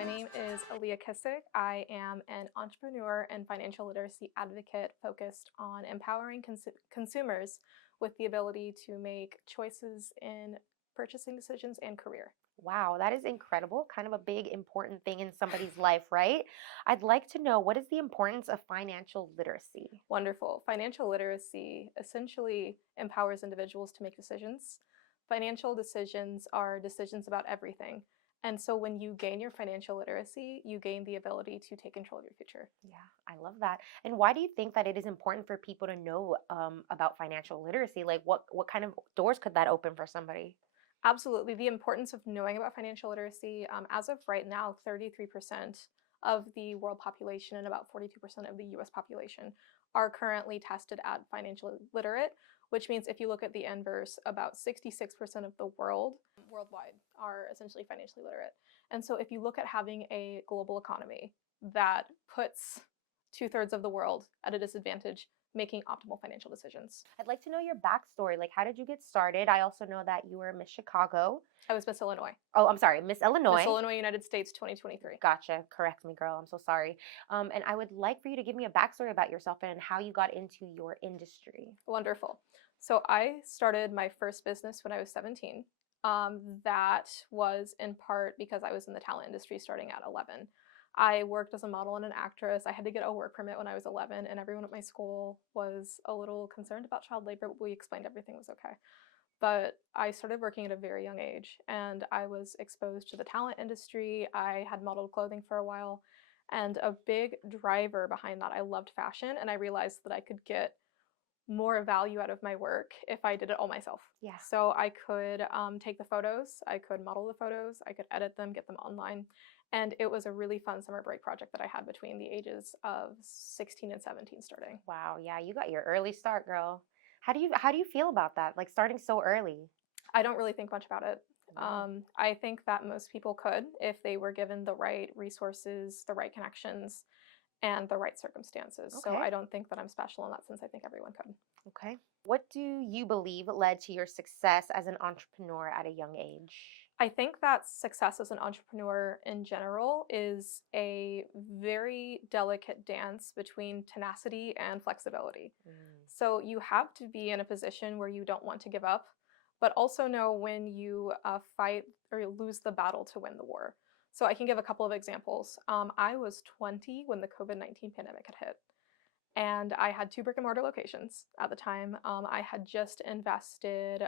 My name is Aaliyah Kissick. I am an entrepreneur and financial literacy advocate focused on empowering consumers with the ability to make choices in purchasing decisions and career. Wow, that is incredible. Kind of a big, important thing in somebody's life, right? I'd like to know, what is the importance of financial literacy? Wonderful. Financial literacy essentially empowers individuals to make decisions. Financial decisions are decisions about everything. And so when you gain your financial literacy, you gain the ability to take control of your future. Yeah, I love that. And why do you think that it is important for people to know about financial literacy? Like, what kind of doors could that open for somebody? Absolutely. The importance of knowing about financial literacy. As of right now, 33% of the world population and about 42% of the US population are currently tested at financially literate, which means if you look at the inverse, about 66% of the world worldwide are essentially financially literate. And so if you look at having a global economy that puts two-thirds of the world at a disadvantage, making optimal financial decisions. I'd like to know your backstory. Like, how did you get started? I also know that you were Miss Chicago. I was Miss Illinois. Oh, I'm sorry, Miss Miss Illinois. Illinois, United States, 2023. Gotcha. Correct me, girl. I'm so sorry. And I would like for you to give me a backstory about yourself and how you got into your industry. Wonderful. So I started my first business when I was 17. That was in part because I was in the talent industry starting at 11. I worked as a model and an actress. I had to get a work permit when I was 11, and everyone at my school was a little concerned about child labor, but we explained everything was okay. But I started working at a very young age, and I was exposed to the talent industry. I had modeled clothing for a while, and a big driver behind that, I loved fashion, and I realized that I could get more value out of my work if I did it all myself. Yeah. So I could take the photos, I could model the photos, I could edit them, get them online. And it was a really fun summer break project that I had between the ages of 16 and 17 starting. Wow. Yeah, you got your early start, girl. How do you feel about that? Like starting so early? I don't really think much about it. Wow. I think that most people could if they were given the right resources, the right connections, and the right circumstances. So Okay. I don't think that I'm special in that sense. I think everyone could. Okay. What do you believe led to your success as an entrepreneur at a young age? I think that success as an entrepreneur in general is a very delicate dance between tenacity and flexibility. Mm. So you have to be in a position where you don't want to give up, but also know when you fight or lose the battle to win the war. So I can give a couple of examples. I was 20 when the COVID-19 pandemic had hit, and I had two brick and mortar locations at the time. I had just invested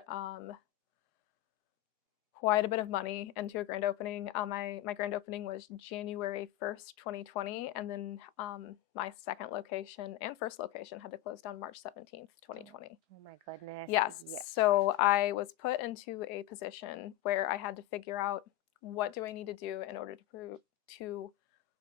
quite a bit of money into a grand opening. My grand opening was January 1st, 2020, and then my second location and first location had to close down March 17th, 2020. Oh my goodness. Yes, Yeah. so I was put into a position where I had to figure out what do I need to do in order to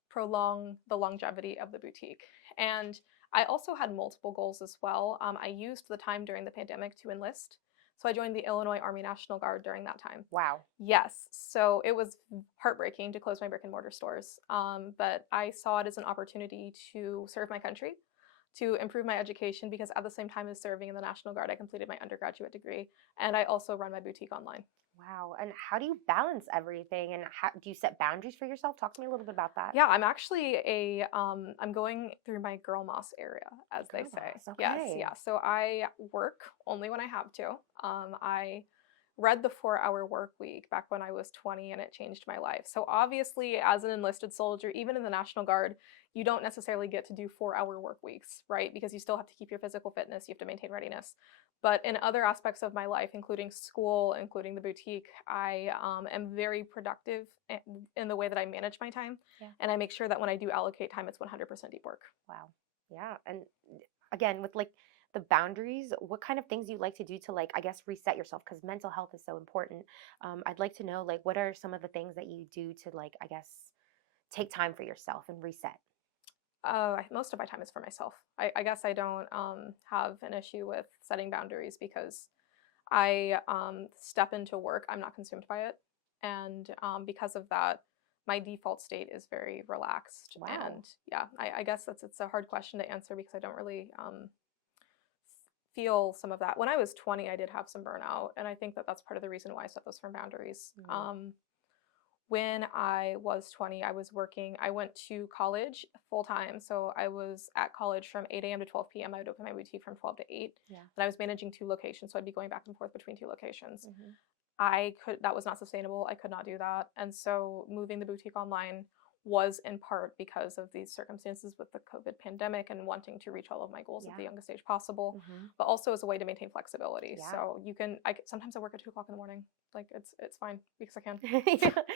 prolong the longevity of the boutique. And I also had multiple goals as well. I used the time during the pandemic to enlist. So I joined the Illinois Army National Guard during that time. Wow. Yes, so it was heartbreaking to close my brick and mortar stores, but I saw it as an opportunity to serve my country, to improve my education, because at the same time as serving in the National Guard, I completed my undergraduate degree, and I also run my boutique online. Wow. And how do you balance everything? And how do you set boundaries for yourself? Talk to me a little bit about that. Yeah, I'm actually I'm going through my girl moss area, as they Girl say. boss. Yes, Okay. yeah. So I work only when I have to. I read the 4-hour work week back when I was 20, and it changed my life. So obviously, as an enlisted soldier, even in the National Guard, you don't necessarily get to do 4-hour work weeks, right? Because you still have to keep your physical fitness, you have to maintain readiness. But in other aspects of my life, including school, including the boutique, I am very productive in the way that I manage my time. Yeah. And I make sure that when I do allocate time, it's 100% deep work. Wow. Yeah. And again, with like the boundaries, what kind of things you like to do to, like, I guess, reset yourself? Because mental health is so important. I'd like to know, like, what are some of the things that you do to, like, I guess, take time for yourself and reset? Most of my time is for myself. I guess I don't have an issue with setting boundaries because I step into work, I'm not consumed by it. And because of that, my default state is very relaxed. Wow. And yeah, I guess it's a hard question to answer because I don't really feel some of that. When I was 20, I did have some burnout, and I think that that's part of the reason why I set those firm boundaries. Mm. When I was 20, I was working. I went to college full time. So I was at college from 8 a.m. to 12 p.m. I would open my boutique from 12 to 8. Yeah. But I was managing two locations. So I'd be going back and forth between two locations. Hmm. That was not sustainable. I could not do that. And so moving the boutique online was in part because of these circumstances with the COVID pandemic and wanting to reach all of my goals at the Yeah. youngest age possible, Hmm. but also as a way to maintain flexibility. Yeah. So sometimes I work at 2 o'clock in the morning. Like it's fine because I can.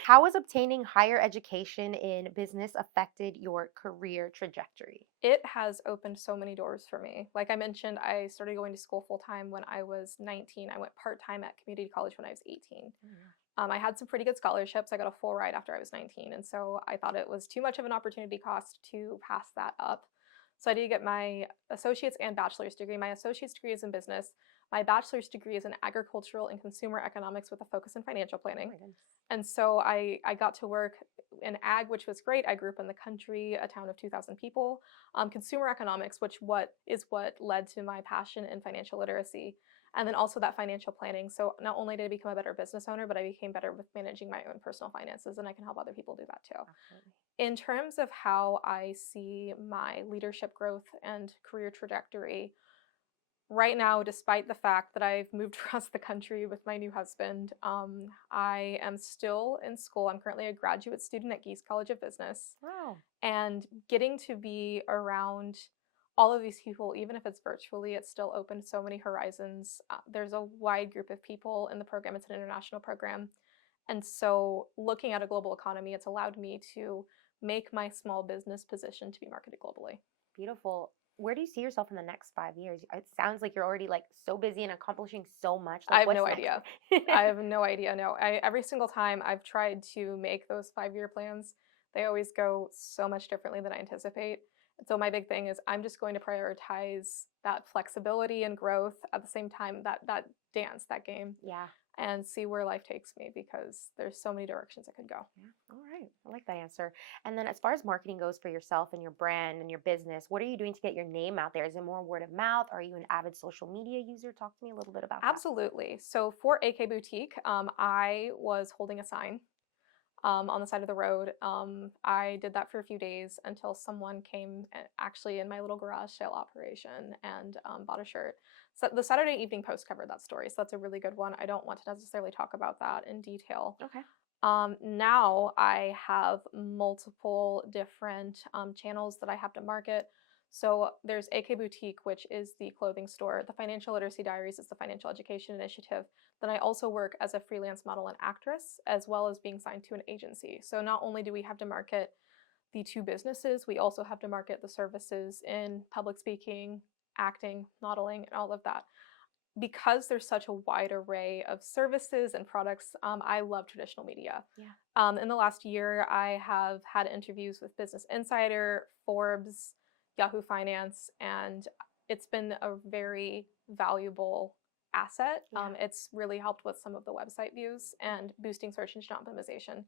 How has obtaining higher education in business affected your career trajectory? It has opened so many doors for me. Like I mentioned, I started going to school full time when I was 19. I went part time at community college when I was 18. Oh, yeah. I had some pretty good scholarships. I got a full ride after I was 19. And so I thought it was too much of an opportunity cost to pass that up. So I did get my associate's and bachelor's degree. My associate's degree is in business. My bachelor's degree is in agricultural and consumer economics with a focus in financial Oh planning. my goodness. And so I got to work in ag, which was great. I grew up in the country, a town of 2,000 people. Consumer economics, what led to my passion in financial literacy, and then also that financial planning. So not only did I become a better business owner, but I became better with managing my own personal finances, and I can help other people do that too. Absolutely. In terms of how I see my leadership growth and career trajectory, right now, despite the fact that I've moved across the country with my new husband, I am still in school. I'm currently a graduate student at Geese College of Business, Wow. and getting to be around all of these people, even if it's virtually, it's still opened so many horizons. There's a wide group of people in the program. It's an international program. And so, looking at a global economy, it's allowed me to make my small business position to be marketed globally. Beautiful. Where do you see yourself in the next 5 years? It sounds like you're already like so busy and accomplishing so much. I Like, have what's no next? idea. I have no idea. No, every single time I've tried to make those 5 year plans, they always go so much differently than I anticipate. And so my big thing is I'm just going to prioritize that flexibility and growth at the same time that dance, that game, Yeah. and see where life takes me because there's so many directions it could go. Yeah. All right. I like that answer. And then, as far as marketing goes for yourself and your brand and your business, what are you doing to get your name out there? Is it more word of mouth? Are you an avid social media user? Talk to me a little bit about that. Absolutely. So for AK Boutique, I was holding a sign on the side of the road. I did that for a few days until someone came actually in my little garage sale operation and bought a shirt. So the Saturday Evening Post covered that story, so that's a really good one. I don't want to necessarily talk about that in detail. Okay. Now I have multiple different channels that I have to market. So there's AK Boutique, which is the clothing store. The Financial Literacy Diaries is the financial education initiative. Then I also work as a freelance model and actress, as well as being signed to an agency. So not only do we have to market the two businesses, we also have to market the services in public speaking, acting, modeling, and all of that. Because there's such a wide array of services and products, I love traditional media. Yeah. In the last year, I have had interviews with Business Insider, Forbes, Yahoo Finance, and it's been a very valuable asset. Yeah. It's really helped with some of the website views and boosting search engine optimization.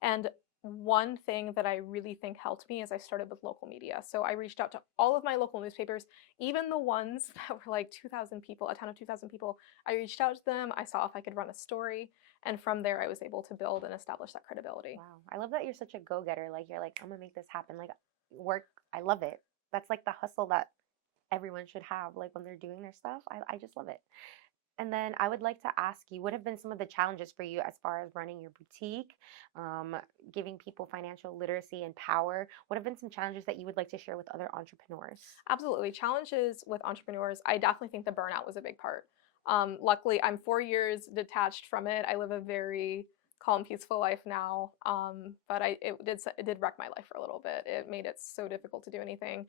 And one thing that I really think helped me is I started with local media. So I reached out to all of my local newspapers, even the ones that were like 2,000 people, a town of 2,000 people. I reached out to them. I saw if I could run a story. And from there, I was able to build and establish that credibility. Wow. I love that you're such a go-getter. Like, you're like, I'm gonna make this happen. Like, work. I love it. That's like the hustle that everyone should have, like, when they're doing their stuff. I just love it. And then I would like to ask you, what have been some of the challenges for you as far as running your boutique, um, giving people financial literacy and power? What have been some challenges that you would like to share with other entrepreneurs? Absolutely. Challenges with entrepreneurs, I definitely think the burnout was a big part. Luckily, I'm 4 years detached from it. I live a very calm, peaceful life now. It did wreck my life for a little bit. It made it so difficult to do anything.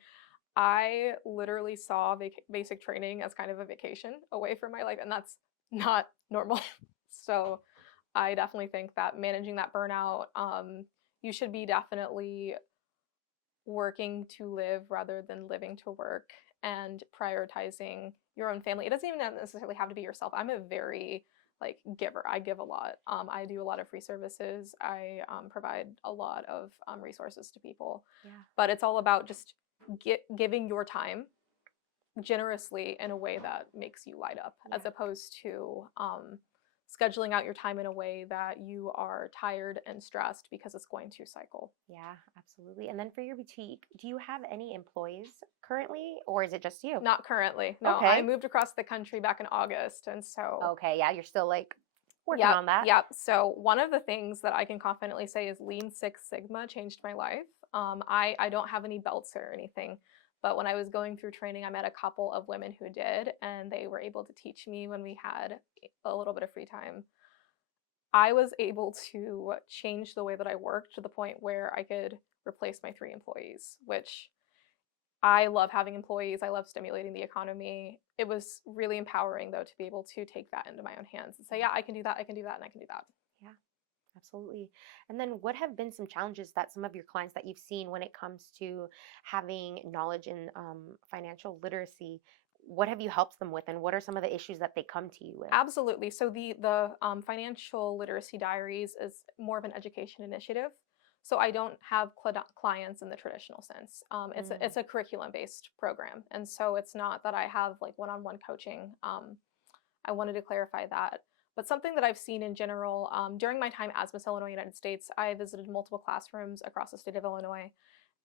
I literally saw basic training as kind of a vacation away from my life, and that's not normal. So I definitely think that managing that burnout, you should be definitely working to live rather than living to work and prioritizing your own family. It doesn't even necessarily have to be yourself. I'm a very like giver. I give a lot. I do a lot of free services. I provide a lot of resources to people. Yeah. But it's all about just giving your time generously in a way that makes you light up, Yeah. as opposed to scheduling out your time in a way that you are tired and stressed because it's going to cycle. Yeah, absolutely. And then for your boutique, do you have any employees currently, or is it just you? Not currently. No, I Okay. moved across the country back in August, and so Okay. Yeah, you're still like working yep, on that. yep. So one of the things that I can confidently say is Lean Six Sigma changed my life. I don't have any belts or anything, but when I was going through training, I met a couple of women who did, and they were able to teach me when we had a little bit of free time. I was able to change the way that I worked to the point where I could replace my 3 employees, which I love having employees. I love stimulating the economy. It was really empowering, though, to be able to take that into my own hands and say, Yeah. yeah, I can do that, I can do that, and I can do that. Yeah. Absolutely. And then what have been some challenges that some of your clients that you've seen when it comes to having knowledge in financial literacy? What have you helped them with, and what are some of the issues that they come to you with? Absolutely. So the financial literacy diaries is more of an education initiative. So I don't have clients in the traditional sense. Mm, It's a curriculum based program, and so it's not that I have like one-on-one coaching. I wanted to clarify that. But something that I've seen in general during my time as Miss Illinois United States, I visited multiple classrooms across the state of Illinois,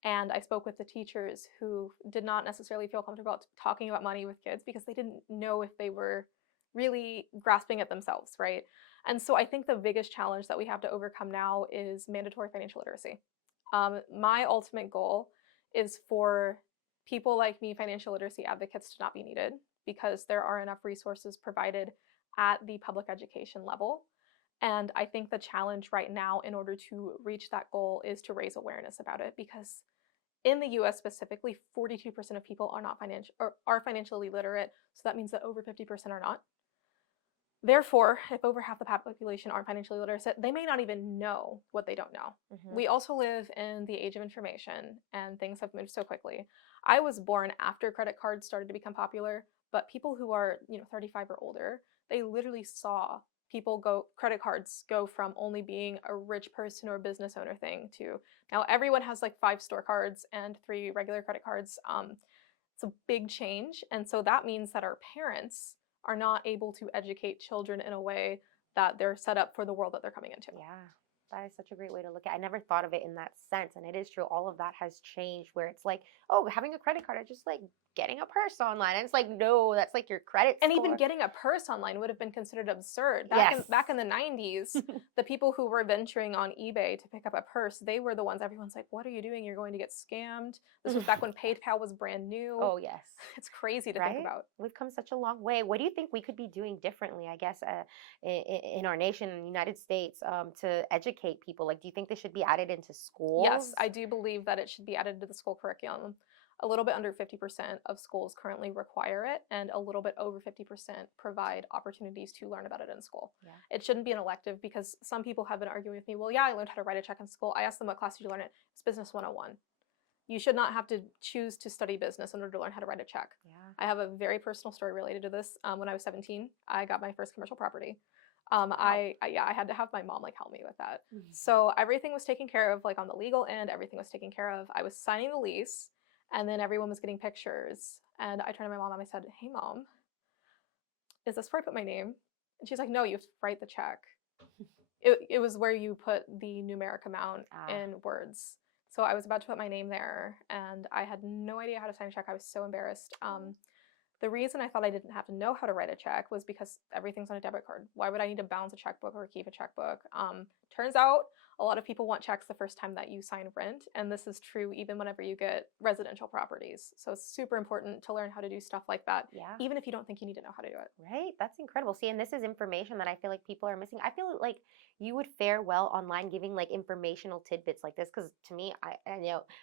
and I spoke with the teachers who did not necessarily feel comfortable talking about money with kids because they didn't know if they were really grasping it themselves, right? And so I think the biggest challenge that we have to overcome now is mandatory financial literacy. My ultimate goal is for people like me, financial literacy advocates, to not be needed because there are enough resources provided at the public education level. And I think the challenge right now, in order to reach that goal, is to raise awareness about it because in the US specifically, 42% of people are not financial or are financially literate. So that means that over 50% are not. Therefore, if over half the population aren't financially literate, they may not even know what they don't know. hmm We also live in the age of information and things have moved so quickly. I was born after credit cards started to become popular, but people who are, 35 or older, they literally saw credit cards go from only being a rich person or business owner thing to now everyone has like 5 store cards and 3 regular credit cards. It's a big change. And so that means that our parents are not able to educate children in a way that they're set up for the world that they're coming into. Yeah, that is such a great way to look at it. I never thought of it in that sense. And it is true. All of that has changed where it's like, oh, having a credit card is just like getting a purse online. And it's like, no, that's like your credit And even score. getting a purse online would have been considered absurd. Back Yes. in back in the 90s, the people who were venturing on eBay to pick up a purse, they were the ones everyone's like, "What are you doing? You're going to get scammed." This was back when PayPal was brand new. Oh, yes. It's crazy to think Right? about. We've come such a long way. What do you think we could be doing differently, I guess, in our nation, in the United States, to educate people? Like, do you think they should be added into Yes, schools? I do believe that it should be added to the school curriculum. A little bit under 50% of schools currently require it, and a little bit over 50% provide opportunities to learn about it in school. Yeah. It shouldn't be an elective because some people have been arguing with me, well, yeah, I learned how to write a check in school. I asked them, what class did you learn it? It's Business 101. You should not have to choose to study business in order to learn how to write a check. Yeah. I have a very personal story related to this. When I was 17, I got my first commercial property. Wow. I had to have my mom like help me with that. Mhm. So everything was taken care of, like on the legal end, everything was taken care of. I was signing the lease, and then everyone was getting pictures. And I turned to my mom and I said, "Hey, mom, is this where I put my name?" And she's like, "No, you have to write the check." It was where you put the numeric amount Ah, in words. So I was about to put my name there, and I had no idea how to sign a check. I was so embarrassed. The reason I thought I didn't have to know how to write a check was because everything's on a debit card. Why would I need to balance a checkbook or keep a checkbook? Turns out a lot of people want checks the first time that you sign rent, and this is true even whenever you get residential properties. So it's super important to learn how to do stuff like that, yeah. even if you don't think you need to know how to do it. Right? That's incredible. See, and this is information that I feel like people are missing. I feel like you would fare well online giving like informational tidbits like this because to me,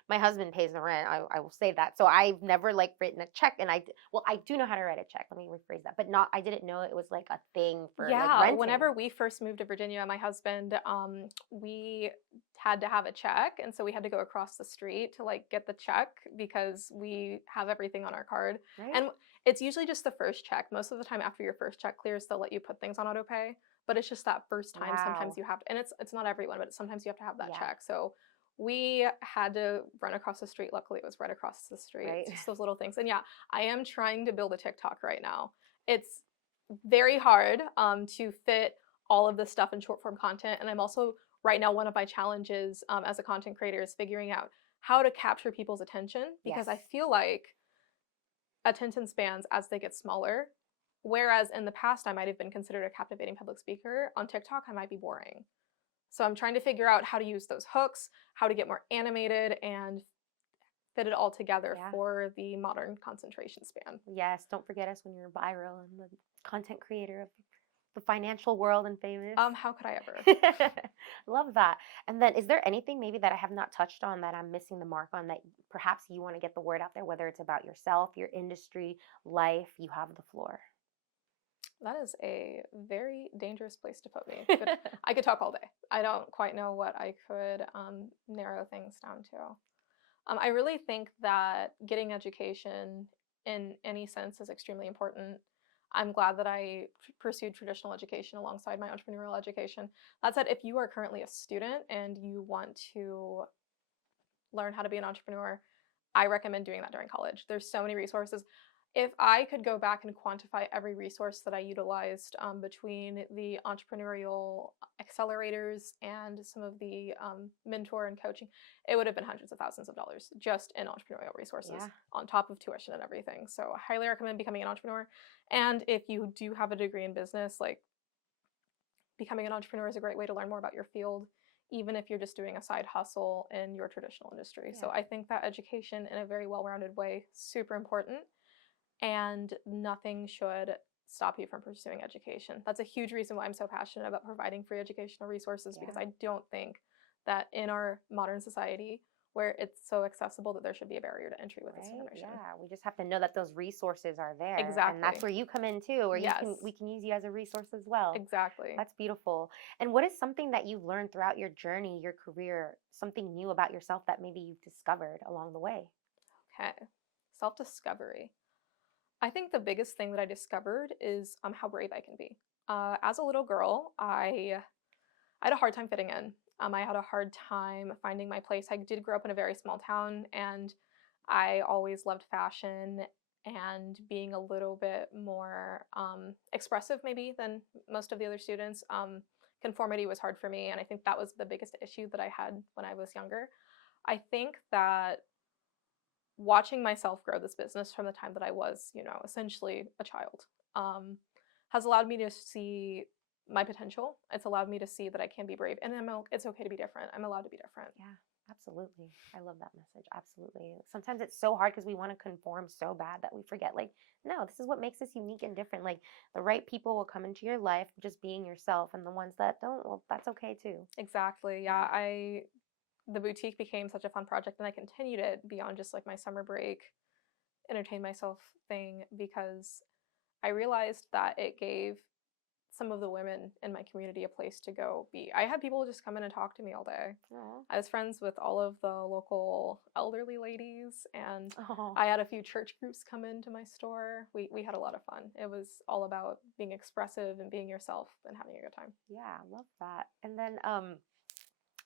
my husband pays the rent. I will say that. So I've never like written a check, and well, I do know how to write a check. Let me rephrase that, but not I didn't know it was like a thing for like Yeah, renting. whenever we first moved to Virginia, my husband, we had to have a check, and so we had to go across the street to like get the check because we have everything on our card. Right? And it's usually just the first check. Most of the time after your first check clears, they'll let you put things on auto pay, but it's just that first time sometimes Wow. you have to, and it's not everyone, but sometimes you have to have that Yeah. check. So we had to run across the street. Luckily, it was right across the street. Right. It's just those little things. And yeah, I am trying to build a TikTok right now. It's very hard to fit all of this stuff in short form content. And I'm also right now one of my challenges as a content creator is figuring out how to capture people's attention because Yes. I feel like attention spans as they get smaller. Whereas in the past, I might have been considered a captivating public speaker. On TikTok, I might be boring. So I'm trying to figure out how to use those hooks, how to get more animated, and fit it all together Yeah. for the modern concentration span. Yes. Don't forget us when you're viral and the content creator of the financial world and famous. How could I ever? Love that. And then, is there anything maybe that I have not touched on that I'm missing the mark on that perhaps you want to get the word out there, whether it's about yourself, your industry, life? You have the floor. That is a very dangerous place to put me. I could talk all day. I don't quite know what I could narrow things down to. I really think that getting education in any sense is extremely important. I'm glad that I pursued traditional education alongside my entrepreneurial education. That said, if you are currently a student and you want to learn how to be an entrepreneur, I recommend doing that during college. There's so many resources. If I could go back and quantify every resource that I utilized between the entrepreneurial accelerators and some of the mentor and coaching, it would have been hundreds of thousands of dollars just in entrepreneurial resources Yeah. on top of tuition and everything. So I highly recommend becoming an entrepreneur. And if you do have a degree in business, like becoming an entrepreneur is a great way to learn more about your field, even if you're just doing a side hustle in your traditional industry. Yeah. So I think that education in a very well-rounded way, super important, and nothing should stop you from pursuing education. That's a huge reason why I'm so passionate about providing free educational resources because Yeah. I don't think that in our modern society where it's so accessible that there should be a barrier to entry with this Right. information. Yeah. We just have to know that those resources are there. And that's Exactly. where you come in too, where Yes. we can use you as a resource as well. Exactly. That's beautiful. And what is something that you've learned throughout your journey, your career, something new about yourself that maybe you've discovered along the way? Okay. Self-discovery. I think the biggest thing that I discovered is how brave I can be. As a little girl, I had a hard time fitting in. I had a hard time finding my place. I did grow up in a very small town, and I always loved fashion and being a little bit more expressive, maybe, than most of the other students. Conformity was hard for me, and I think that was the biggest issue that I had when I was younger. I think that watching myself grow this business from the time that I was, essentially a child, um, has allowed me to see my potential. It's allowed me to see that I can be brave, and it's okay to be different. I'm allowed to be different. Yeah, absolutely. I love that message. Absolutely. Sometimes it's so hard because we want to conform so bad that we forget, like, no, this is what makes us unique and different. Like, the right people will come into your life just being yourself, and the ones that don't, well, that's okay too. Exactly. Yeah. Yeah. The boutique became such a fun project, and I continued it beyond just like my summer break, entertain myself thing because I realized that it gave some of the women in my community a place to go be. I had people just come in and talk to me all day. Aw. I was friends with all of the local elderly ladies, and Oh, I had a few church groups come into my store. We had a lot of fun. It was all about being expressive and being yourself and having a good time. yeah, I love that. And then,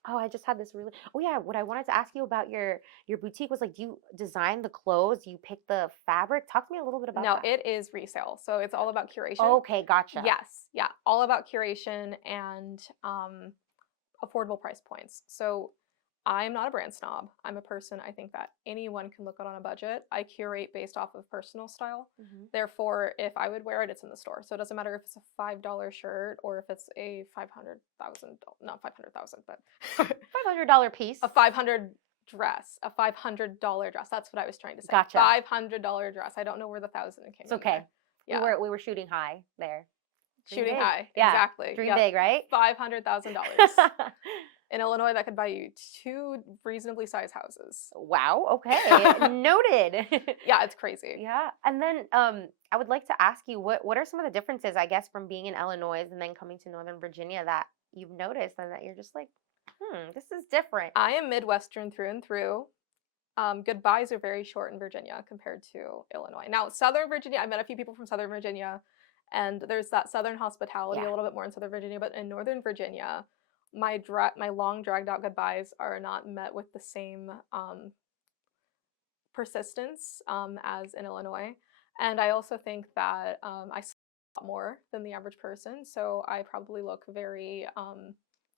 oh, I just had this really. Oh yeah, what I wanted to ask you about your boutique was like, do you design the clothes? Do you pick the fabric? Talk to me a little bit about No, that. it is resale. So it's all about curation. Okay, gotcha. Yes, yeah, all about curation and affordable price points. So I'm not a brand snob. I'm a person, I think that anyone can look good on a budget. I curate based off of personal style. Hmm. Therefore, if I would wear it, it's in the store. So it doesn't matter if it's a $5 shirt or if it's a 500,000, not 500,000, but $500 piece. a 500 dress, a $500 dress. That's what I was trying to say. Gotcha. $500 dress. I don't know where the thousand came It's in there. okay. Yeah, We were shooting high there. Dream shooting big. high. Yeah. Exactly. Dream Yep. big, right? $500,000. In Illinois, that could buy you 2 reasonably sized houses. Wow. Okay. Noted. Yeah, it's crazy. Yeah. And then I would like to ask you what are some of the differences, I guess, from being in Illinois and then coming to Northern Virginia that you've noticed and that you're just like, this is different. I am Midwestern through and through. Goodbyes are very short in Virginia compared to Illinois. Now, Southern Virginia, I met a few people from Southern Virginia, and there's that Southern hospitality Yeah. a little bit more in Southern Virginia, but in Northern Virginia, my long dragged out goodbyes are not met with the same persistence as in Illinois. And I also think that I more than the average person, so I probably look very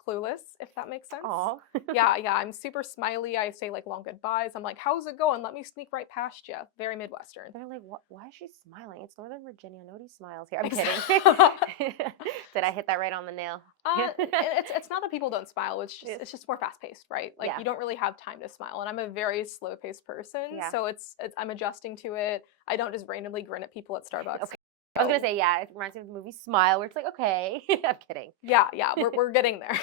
clueless, if that makes sense. Oh. Yeah, yeah, I'm super smiley. I say like long goodbyes. I'm like, "How's it going? Let me sneak right past you." Very Midwestern. They're like, "What? Why is she smiling? It's Northern Virginia. Nobody smiles here." I'm kidding. Exa- Did I hit that right on the nail? it's not that people don't smile. It's just Yeah. it's just more fast paced, right? Like Yeah. you don't really have time to smile, and I'm a very slow paced person, Yeah. so it's I'm adjusting to it. I don't just randomly grin at people at Starbucks. Okay. I was gonna So say, yeah, it reminds me of the movie Smile, where it's like, okay, I'm kidding. yeah, yeah, we're getting there.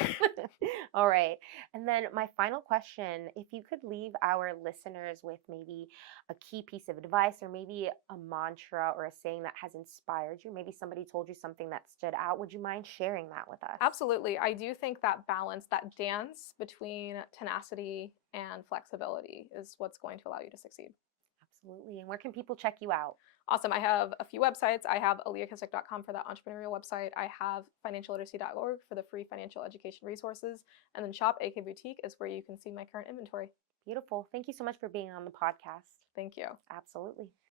All right. And then my final question, if you could leave our listeners with maybe a key piece of advice or maybe a mantra or a saying that has inspired you, maybe somebody told you something that stood out, would you mind sharing that with us? Absolutely. I do think that balance, that dance between tenacity and flexibility is what's going to allow you to succeed. Absolutely. And where can people check you out? Awesome. I have a few websites. I have aaliyahkissick.com for that entrepreneurial website. I have financialliteracy.org for the free financial education resources. And then Shop AK Boutique is where you can see my current inventory. Beautiful. Thank you so much for being on the podcast. Thank you. Absolutely.